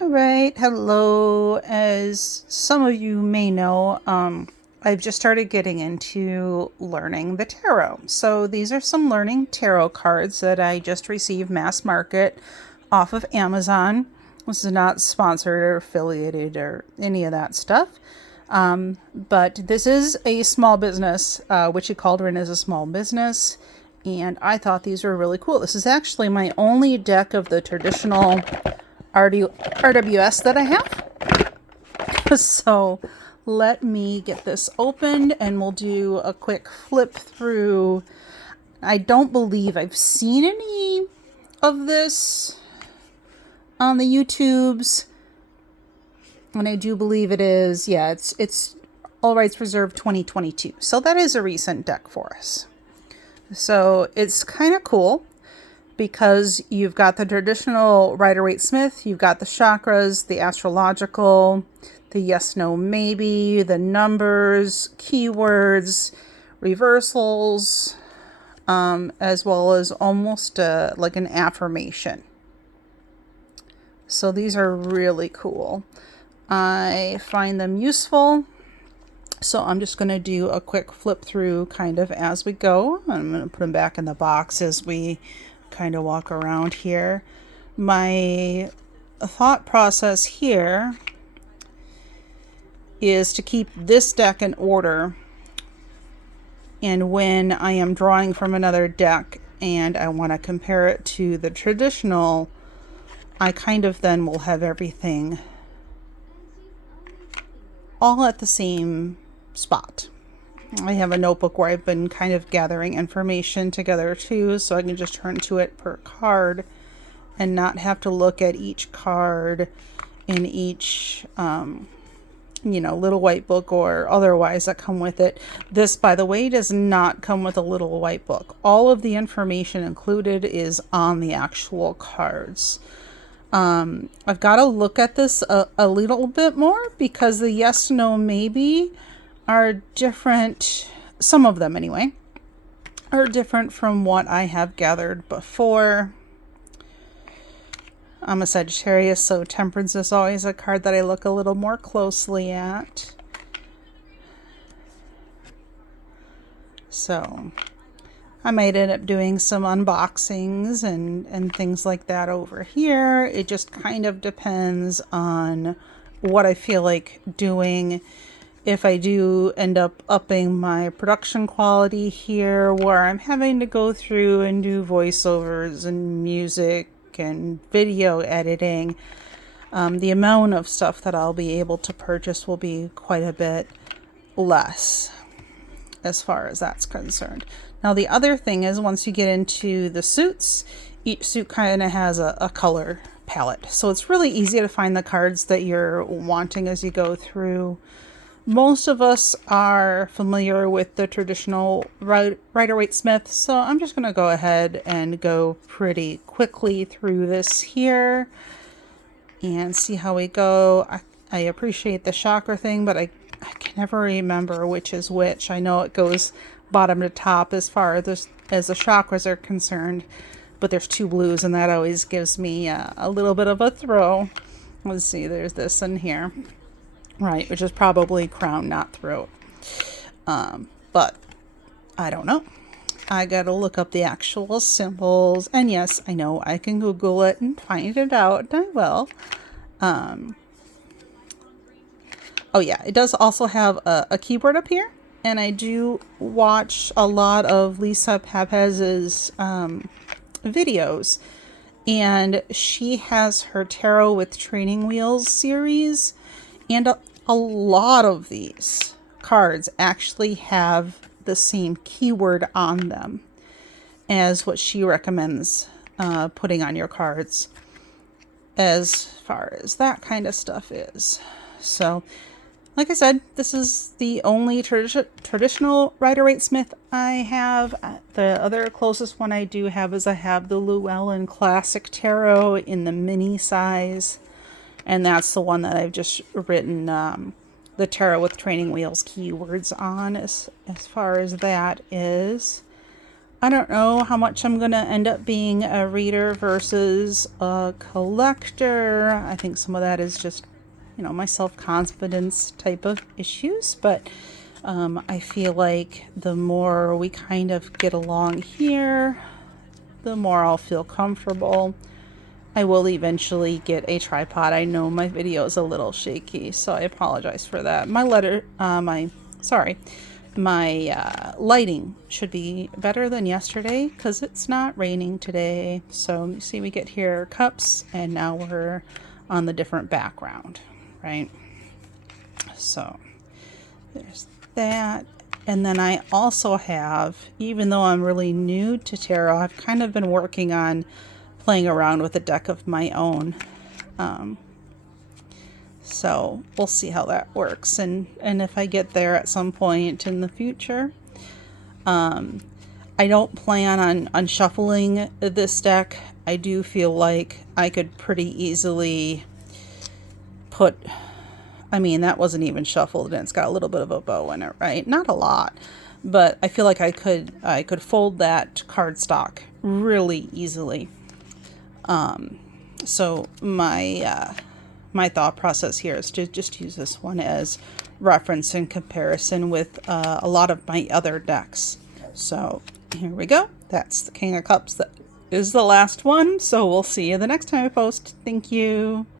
All right, hello. As some of you may know, I've just started getting into learning the tarot. So these are some learning tarot cards that I just received mass market off of Amazon. This is not sponsored or affiliated or any of that stuff. But this is a small business. Witchy Cauldron is a small business. And I thought these were really cool. This is actually my only deck of the traditional RWS that I have. So let me get this opened and we'll do a quick flip through. I don't believe I've seen any of this on the YouTubes. And I do believe it is, yeah, it's All Rights Reserved 2022. So that is a recent deck for us. So it's kind of cool because you've got the traditional Rider-Waite-Smith, you've got the chakras, the astrological, the yes, no, maybe, the numbers, keywords, reversals, as well as almost like an affirmation. So these are really cool. I find them useful. So I'm just going to do a quick flip through kind of as we go. I'm going to put them back in the box as we kind of walk around here. My thought process here is to keep this deck in order, and when I am drawing from another deck and I want to compare it to the traditional, I kind of then will have everything all at the same spot. I have a notebook where I've been kind of gathering information together too, so I can just turn to it per card and not have to look at each card in each little white book or otherwise that come with it. This, by the way, does not come with a little white book. All of the information included is on the actual cards. I've got to look at this a little bit more because the yes, no, maybe are different. Some of them anyway are different from what I have gathered before. I'm a Sagittarius, so Temperance is always a card that I look a little more closely at. So I might end up doing some unboxings and things like that over here. It just kind of depends on what I feel like doing. If I do end up upping my production quality here, where I'm having to go through and do voiceovers and music and video editing, the amount of stuff that I'll be able to purchase will be quite a bit less as far as that's concerned. Now the other thing is, once you get into the suits, each suit kind of has a color palette. So it's really easy to find the cards that you're wanting as you go through. Most of us are familiar with the traditional Rider-Waite-Smith, so I'm just going to go ahead and go pretty quickly through this here and see how we go. I appreciate the chakra thing, but I can never remember which is which. I know it goes bottom to top as far as the chakras are concerned, but there's two blues, and that always gives me a little bit of a throw. Let's see, there's this in here. Right, which is probably crown, not throat. But I don't know. I gotta look up the actual symbols. And yes, I know I can Google it and find it out, and I will. Oh yeah, it does also have a keyboard up here. And I do watch a lot of Lisa Papez's videos. And she has her Tarot with Training Wheels series. And a lot of these cards actually have the same keyword on them as what she recommends putting on your cards as far as that kind of stuff is. So, like I said, this is the only traditional Rider-Waite-Smith I have. The other closest one I do have is I have the Llewellyn Classic Tarot in the mini size. And that's the one that I've just written the Tarot with Training Wheels keywords on as far as that is. I don't know how much I'm going to end up being a reader versus a collector. I think some of that is just, you know, my self-confidence type of issues, but I feel like the more we kind of get along here, the more I'll feel comfortable. I will eventually get a tripod. I know my video is a little shaky, so I apologize for that. My lighting should be better than yesterday because it's not raining today. So you see we get here cups, and now we're on the different background, right? So there's that. And then I also have, even though I'm really new to tarot, I've kind of been working on playing around with a deck of my own. So we'll see how that works. And if I get there at some point in the future, I don't plan on shuffling this deck. I do feel like I could pretty easily put, I mean, that wasn't even shuffled, and it's got a little bit of a bow in it, right? Not a lot, but I feel like I could fold that cardstock really easily. So my thought process here is to just use this one as reference in comparison with a lot of my other decks. So here we go. That's the King of Cups. That is the last one. So we'll see you the next time I post. Thank you.